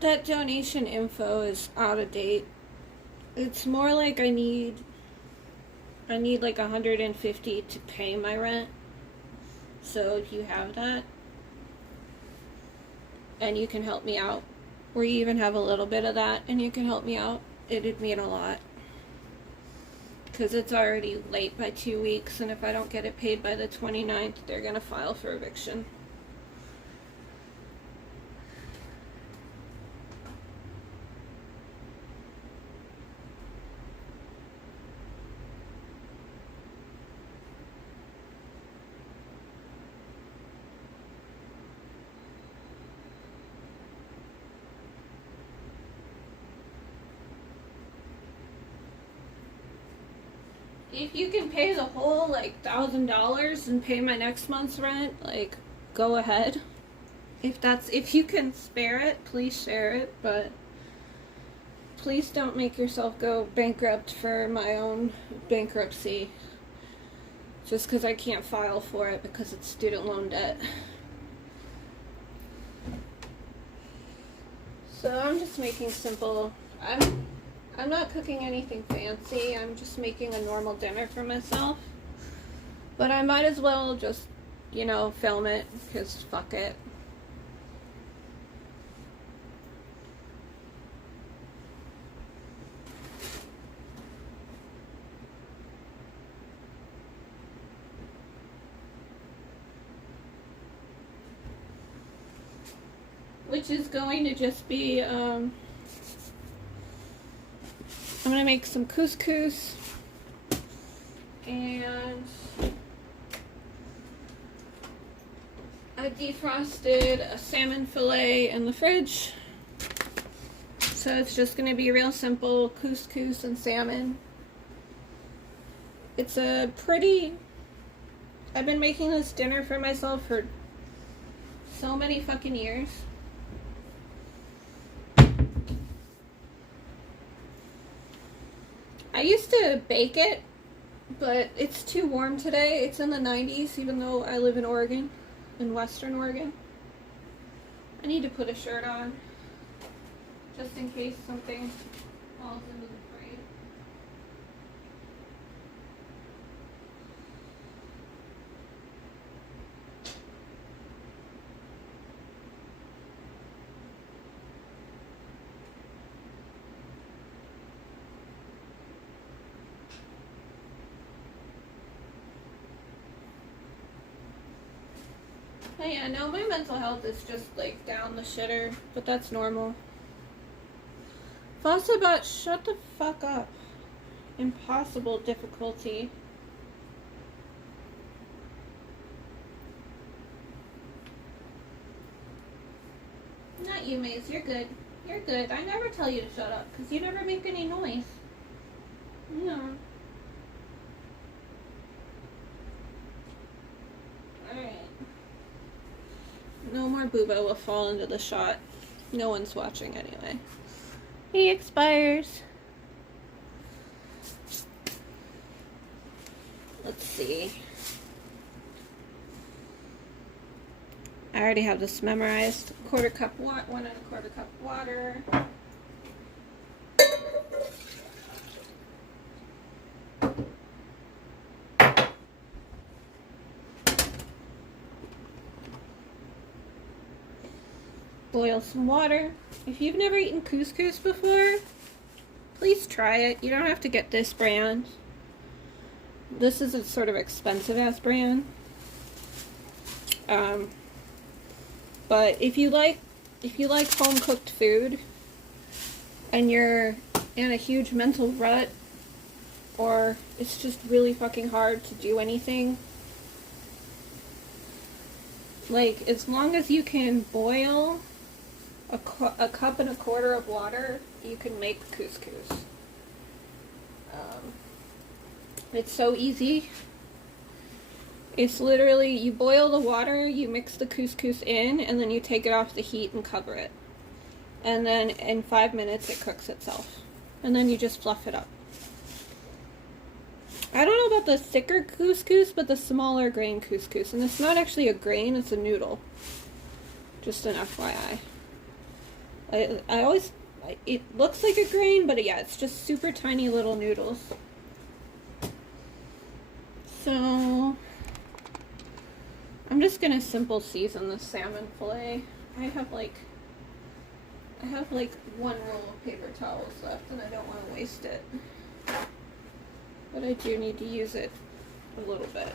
that donation info is out of date. It's more like I need like 150 to pay my rent. So if you have that and you can help me out, or you even have a little bit of that and you can help me out, it'd mean a lot. Because it's already late by 2 weeks, and if I don't get it paid by the 29th, they're gonna file for eviction. If you can pay the whole like $1,000 and pay my next month's rent, like, go ahead. If you can spare it, please share it, but please don't make yourself go bankrupt for my own bankruptcy just because I can't file for it because it's student loan debt. So I'm just making simple. I'm not cooking anything fancy. I'm just making a normal dinner for myself. But I might as well just, film it, because fuck it. Which is going to just be, I'm going to make some couscous, and I defrosted a salmon fillet in the fridge, so it's just going to be real simple couscous and salmon. It's I've been making this dinner for myself for so many fucking years. I used to bake it, but it's too warm today. It's in the 90s, even though I live in Oregon, in Western Oregon. I need to put a shirt on, just in case something falls into the fray. Oh yeah, no, my mental health is just like down the shitter, but that's normal. Fossabot, shut the fuck up. Impossible difficulty. Not you, Maze, you're good. You're good. I never tell you to shut up, because you never make any noise. Yeah. Alright. No more booba will fall into the shot. No one's watching anyway. He expires. Let's see. I already have this memorized. 1/4 cup 1 1/4 cup water. Boil some water. If you've never eaten couscous before, please try it. You don't have to get this brand. This is a sort of expensive ass brand. But if you like home cooked food and you're in a huge mental rut, or it's just really fucking hard to do anything, like, as long as you can boil a 1.25 cups of water, you can make couscous. It's so easy. It's literally, you boil the water, you mix the couscous in, and then you take it off the heat and cover it. And then in 5 minutes it cooks itself. And then you just fluff it up. I don't know about the thicker couscous, but the smaller grain couscous. And it's not actually a grain, it's a noodle. Just an FYI. I always, it looks like a grain, but yeah, it's just super tiny little noodles. So I'm just gonna simple season the salmon fillet. I have like one roll of paper towels left, and I don't want to waste it. But I do need to use it a little bit.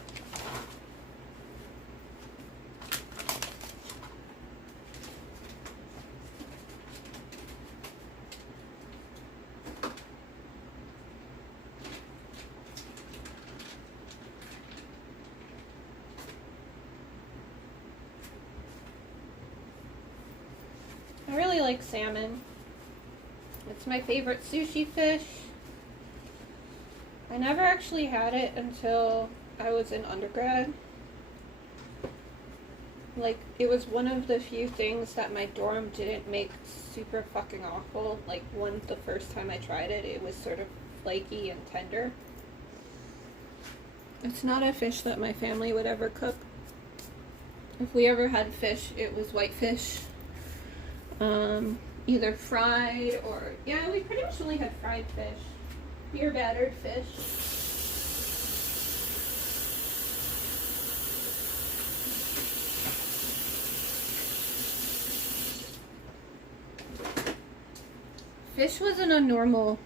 I really like salmon. It's my favorite sushi fish. I never actually had it until I was in undergrad. Like, it was one of the few things that my dorm didn't make super fucking awful. Like, the first time I tried it, it was sort of flaky and tender. It's not a fish that my family would ever cook. If we ever had fish, it was whitefish. Either fried or, yeah, we pretty much only had fried fish. Beer battered fish. Fish wasn't a normal.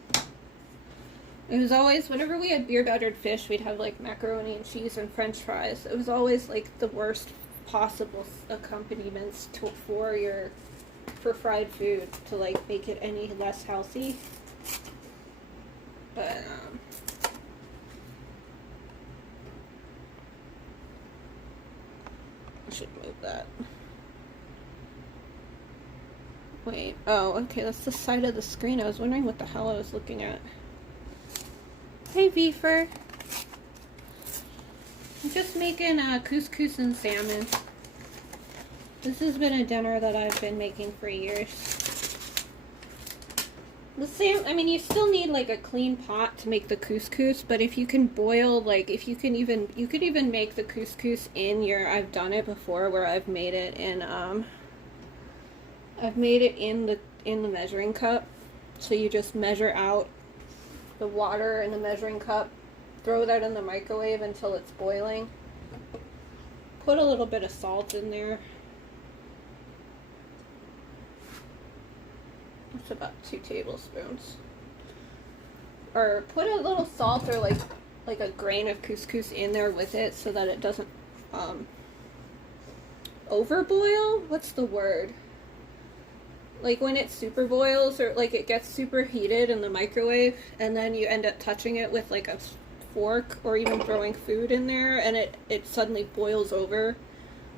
It was always, whenever we had beer battered fish, we'd have like macaroni and cheese and french fries. It was always like the worst possible accompaniments for fried food to like make it any less healthy. But I should move that. Wait, oh, okay, that's the side of the screen. I was wondering what the hell I was looking at. Hey, Beefer. I'm just making couscous and salmon. This has been a dinner that I've been making for years. I mean, you still need like a clean pot to make the couscous, but if you can boil, like, you could even make the couscous in I've done it before where I've made it in the measuring cup. So you just measure out the water in the measuring cup, throw that in the microwave until it's boiling. Put a little bit of salt in there. It's about 2 tablespoons. Or put a little salt or like a grain of couscous in there with it so that it doesn't overboil. What's the word? Like when it super boils or like it gets super heated in the microwave and then you end up touching it with like a fork or even throwing food in there and it suddenly boils over.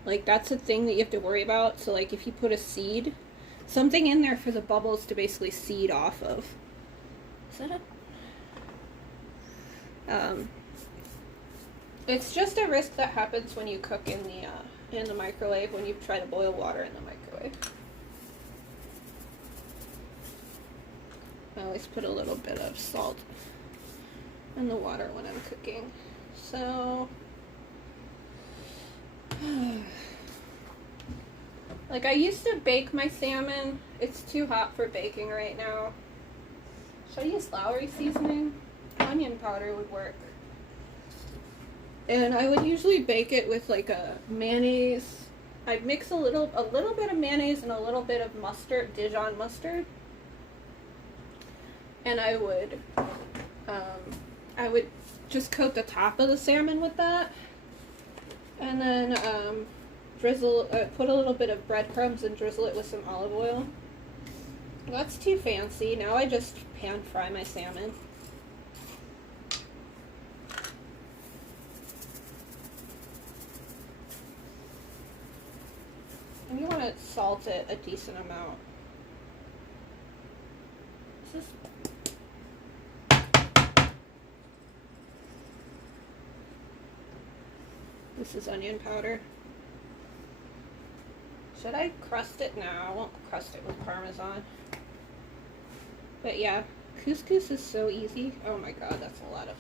Like that's a thing that you have to worry about. So like if you put something in there for the bubbles to basically seed off of. Is that it's just a risk that happens when you cook in the microwave, when you try to boil water in the microwave. I always put a little bit of salt in the water when I'm cooking. So like I used to bake my salmon. It's too hot for baking right now. Should I use Lowry seasoning? Onion powder would work. And I would usually bake it with like a mayonnaise. I'd mix a little bit of mayonnaise and a little bit of mustard, Dijon mustard. And I would just coat the top of the salmon with that. And then put a little bit of breadcrumbs and drizzle it with some olive oil. That's too fancy. Now I just pan fry my salmon. And you want to salt it a decent amount. This is onion powder. Should I crust it now? I won't crust it with Parmesan. But yeah, couscous is so easy. Oh my god, that's a lot of...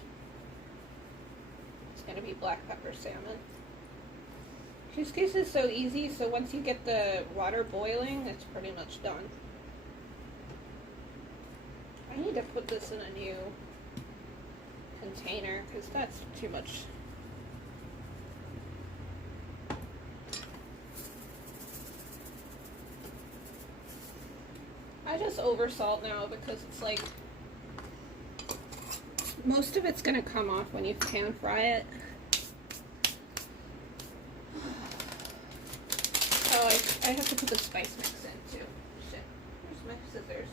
It's gonna be black pepper salmon. Couscous is so easy, so once you get the water boiling, it's pretty much done. I need to put this in a new container because that's too much. I just oversalt now because it's like most of it's gonna come off when you pan fry it. Oh, I have to put the spice mix in too. Shit, where's my scissors?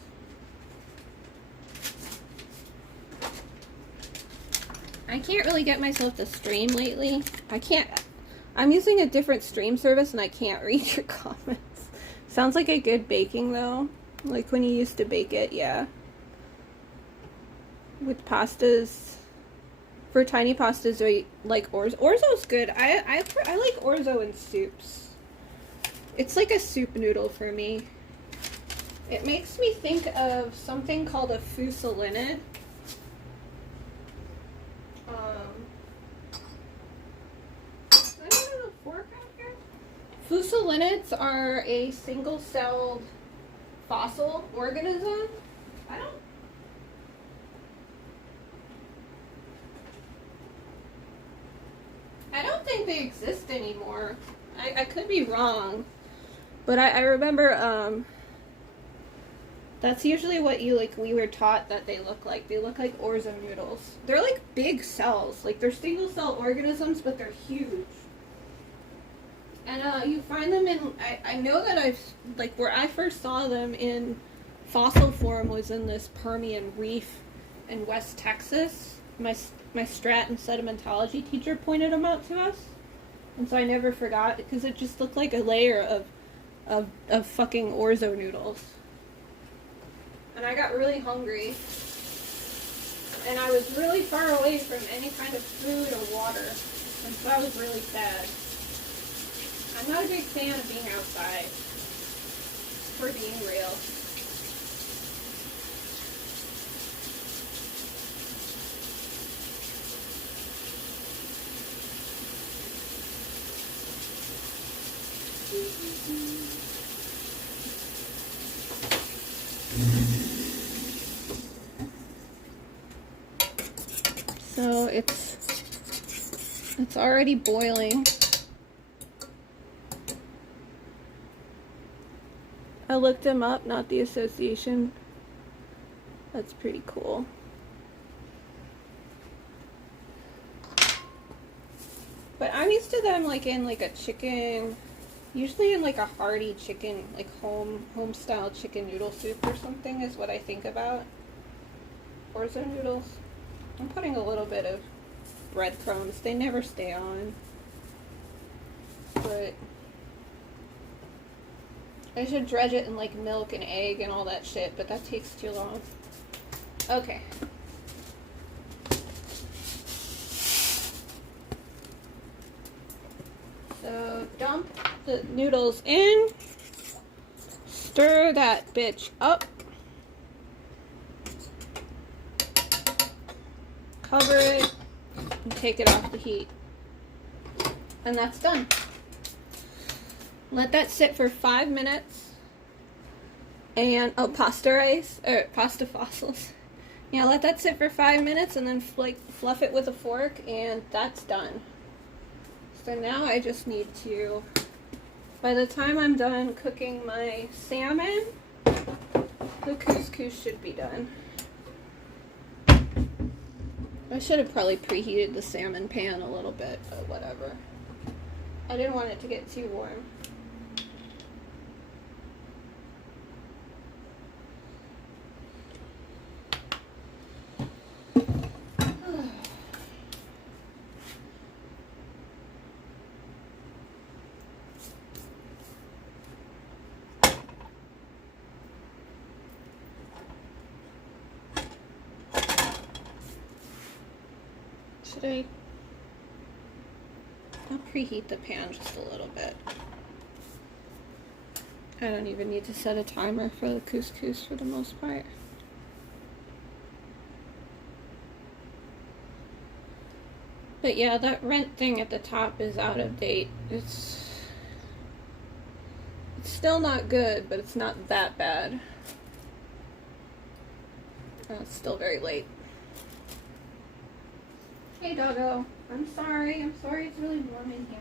I can't really get myself to stream lately. I'm using a different stream service and I can't read your comments. Sounds like a good baking though. Like when you used to bake it, yeah. With pastas. For tiny pastas, I like orzo. Orzo's good. I like orzo in soups. It's like a soup noodle for me. It makes me think of something called a fusillinid. I don't have a fork out here. Fusilinids are a single-celled fossil organism. I don't think they exist anymore. I could be wrong, but I remember that's usually what we were taught that they look like. They look like orzo noodles. They're like big cells. Like they're single cell organisms, but they're huge. And you find them in, I know that where I first saw them in fossil form was in this Permian reef in West Texas. My strat and sedimentology teacher pointed them out to us. And so I never forgot because it just looked like a layer of fucking orzo noodles. And I got really hungry. And I was really far away from any kind of food or water. And so I was really sad. I'm not a big fan of being outside. For being real. So it's already boiling. I looked him up, not the association. That's pretty cool. But I'm used to them in a chicken, usually in a hearty chicken, home style chicken noodle soup or something is what I think about. Orzo noodles. I'm putting a little bit of breadcrumbs. They never stay on. But I should dredge it in milk and egg and all that shit, but that takes too long. Okay. So dump the noodles in. Stir that bitch up. Cover it and take it off the heat. And that's done. Let that sit for 5 minutes. And pasta fossils. Yeah, let that sit for 5 minutes and then fluff it with a fork and that's done. So now I just need to, by the time I'm done cooking my salmon, the couscous should be done. I should have probably preheated the salmon pan a little bit, but whatever. I didn't want it to get too warm. I'll preheat the pan just a little bit. I don't even need to set a timer for the couscous for the most part. But yeah, that rent thing at the top is out of date. It's still not good, but it's not that bad. Oh, it's still very late. Hey, doggo. I'm sorry. I'm sorry it's really warm in here.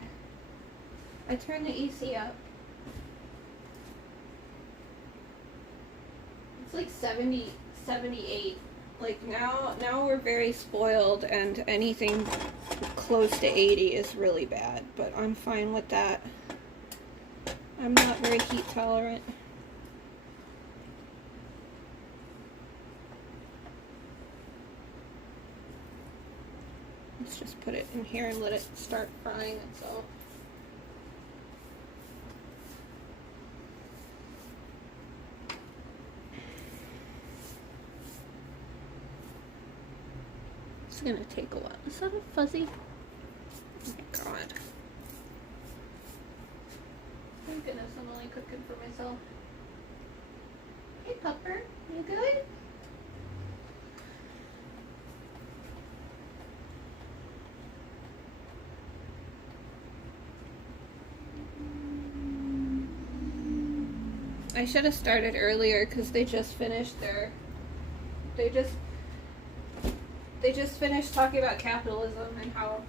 I turned the AC up. It's like 70, 78. Like now we're very spoiled, and anything close to 80 is really bad, but I'm fine with that. I'm not very heat tolerant. Let's just put it in here and let it start frying itself. It's gonna take a while. Is that a fuzzy? Oh my god. Thank goodness I'm only cooking for myself. Hey pupper, you good? I should have started earlier because they just finished they just finished talking about capitalism and how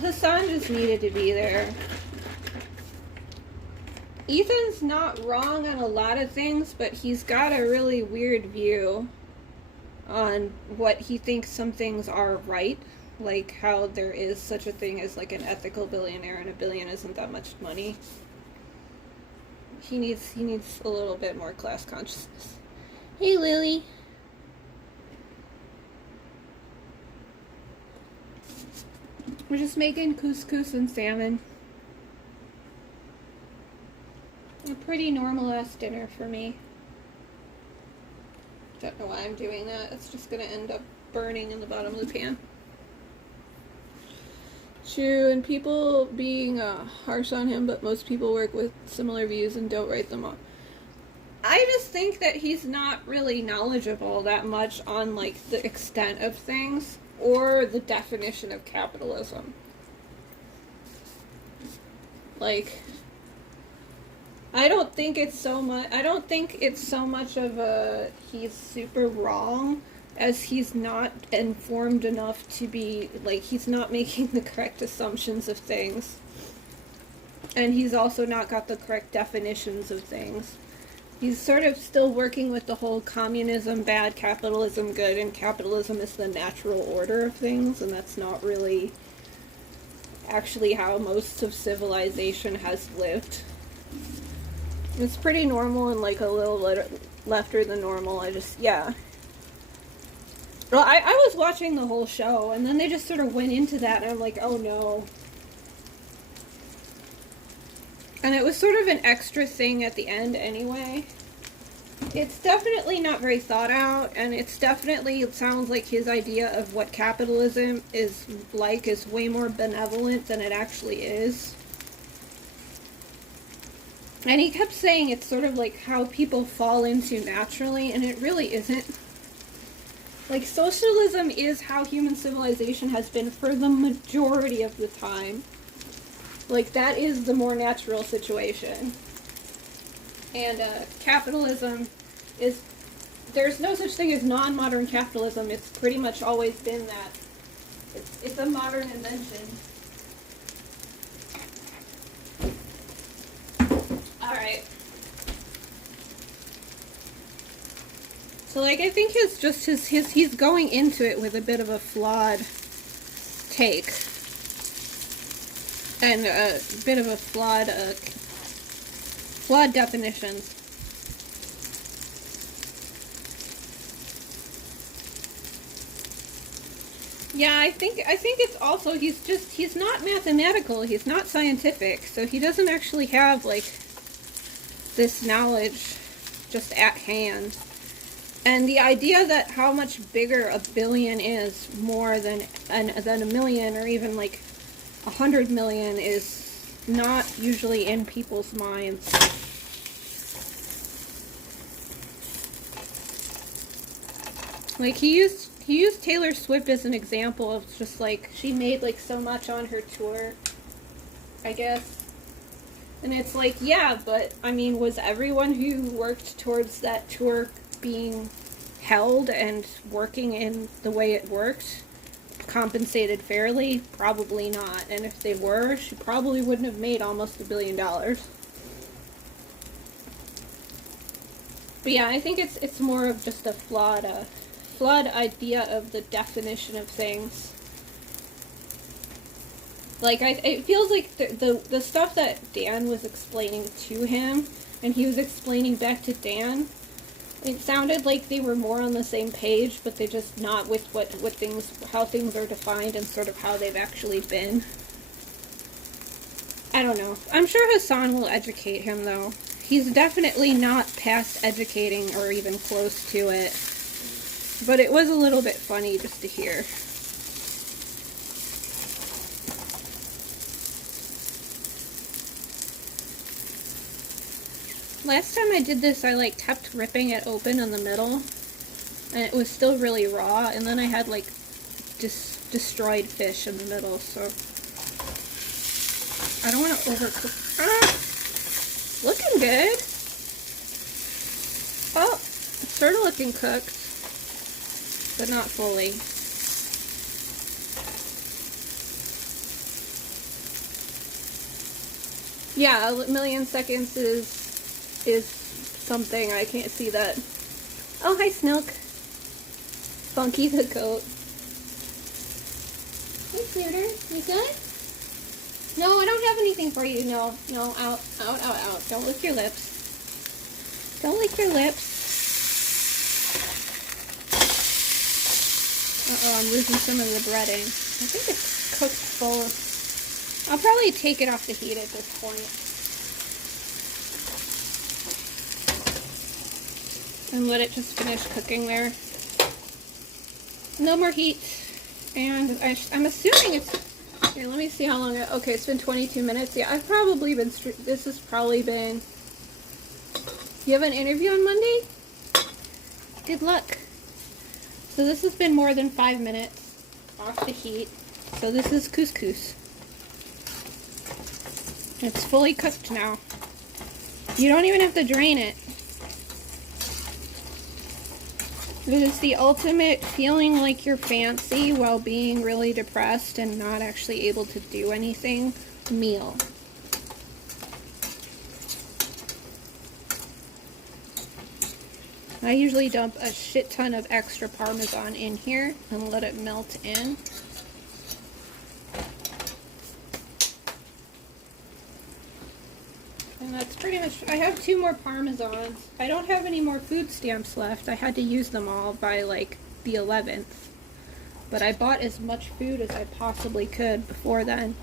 Hassan just needed to be there. Ethan's not wrong on a lot of things, but he's got a really weird view on what he thinks some things are right. Like how there is such a thing as like an ethical billionaire, and a billion isn't that much money. He needs a little bit more class consciousness. Hey Lily. We're just making couscous and salmon. A pretty normal-ass dinner for me. Don't know why I'm doing that. It's just gonna end up burning in the bottom of the pan. True, and people being harsh on him, but most people work with similar views and don't write them off. I just think that he's not really knowledgeable that much on, like, the extent of things or the definition of capitalism. Like, I don't think it's so much of a he's super wrong as he's not informed enough to be, like, he's not making the correct assumptions of things. And he's also not got the correct definitions of things. He's sort of still working with the whole communism bad, capitalism good, and capitalism is the natural order of things, and that's not really actually how most of civilization has lived. It's pretty normal and, like, a little lefter than normal. Yeah. Well, I was watching the whole show, and then they just sort of went into that, and I'm like, oh no. And it was sort of an extra thing at the end anyway. It's definitely not very thought out, and it sounds like his idea of what capitalism is like is way more benevolent than it actually is. And he kept saying it's sort of like how people fall into naturally, and it really isn't. Like, socialism is how human civilization has been for the majority of the time. Like, that is the more natural situation. And capitalism is... There's no such thing as non-modern capitalism. It's pretty much always been that. It's a modern invention. Alright. So, like, I think he's going into it with a bit of a flawed take. And a bit of a flawed definitions. Yeah, I think it's also, he's not mathematical, he's not scientific, so he doesn't actually have, like, this knowledge just at hand. And the idea that how much bigger a billion is more than a million, or even, like, 100 million, is not usually in people's minds. Like, he used Taylor Swift as an example of just, like, she made, like, so much on her tour, I guess. And it's like, yeah, but I mean, was everyone who worked towards that tour being held and working in the way it worked compensated fairly? Probably not. And if they were, she probably wouldn't have made almost $1 billion. But yeah, I think it's more of just a flawed idea of the definition of things. Like, it feels like the stuff that Dan was explaining to him, and he was explaining back to Dan, it sounded like they were more on the same page, but they're just not with how things are defined and sort of how they've actually been. I don't know. I'm sure Hassan will educate him, though. He's definitely not past educating or even close to it. But it was a little bit funny just to hear. Last time I did this, I like kept ripping it open in the middle, and it was still really raw, and then I had like destroyed fish in the middle, so I don't want to overcook. Looking good. Oh, it's sort of looking cooked, but not fully. Yeah, a million seconds is something. I can't see that. Oh, hi, Snook. Funky the goat. Hey, Snooter. You good? No, I don't have anything for you. No, out. Don't lick your lips. Don't lick your lips. Uh-oh, I'm losing some of the breading. I think it's cooked full. I'll probably take it off the heat at this point. And let it just finish cooking there. No more heat. And I'm assuming it's... Here, let me see how long okay, it's been 22 minutes. Yeah, I've probably been... This has probably been... You have an interview on Monday? Good luck. So this has been more than 5 minutes off the heat. So this is couscous. It's fully cooked now. You don't even have to drain it. It is the ultimate feeling like you're fancy while being really depressed and not actually able to do anything meal. I usually dump a shit ton of extra Parmesan in here and let it melt in. And that's pretty much, I have 2 more Parmesans. I don't have any more food stamps left. I had to use them all by like the 11th. But I bought as much food as I possibly could before then.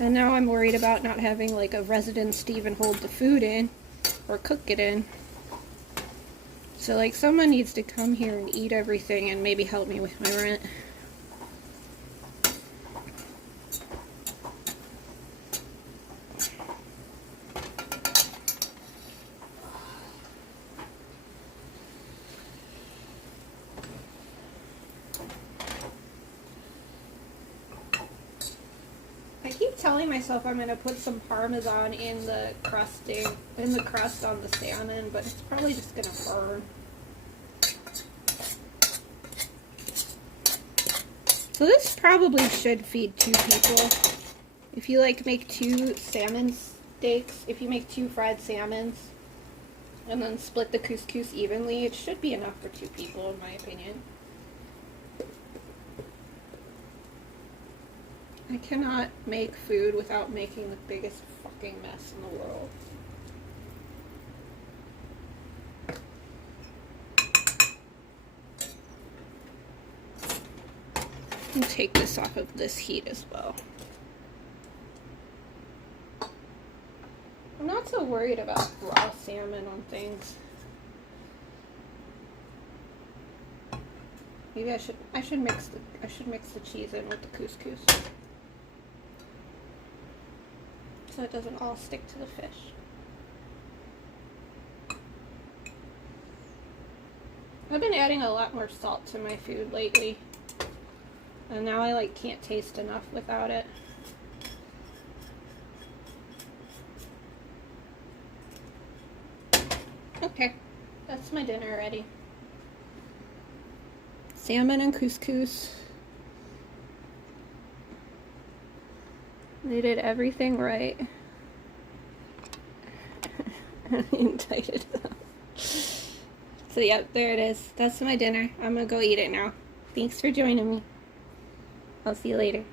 And now I'm worried about not having like a resident to even hold the food in or cook it in. So like someone needs to come here and eat everything and maybe help me with my rent. I keep telling myself I'm gonna put some Parmesan in the crust on the salmon, but it's probably just gonna burn. So this probably should feed 2 people. If you like make 2 salmon steaks, if you make 2 fried salmons, and then split the couscous evenly, it should be enough for 2 people in my opinion. I cannot make food without making the biggest fucking mess in the world. I'll take this off of this heat as well. I'm not so worried about raw salmon on things. Maybe I should mix the cheese in with the couscous, so it doesn't all stick to the fish. I've been adding a lot more salt to my food lately, and now I like can't taste enough without it. Okay, that's my dinner already. Salmon and couscous. They did everything right. I'm indicted though. So yep, there it is. That's my dinner. I'm gonna go eat it now. Thanks for joining me. I'll see you later.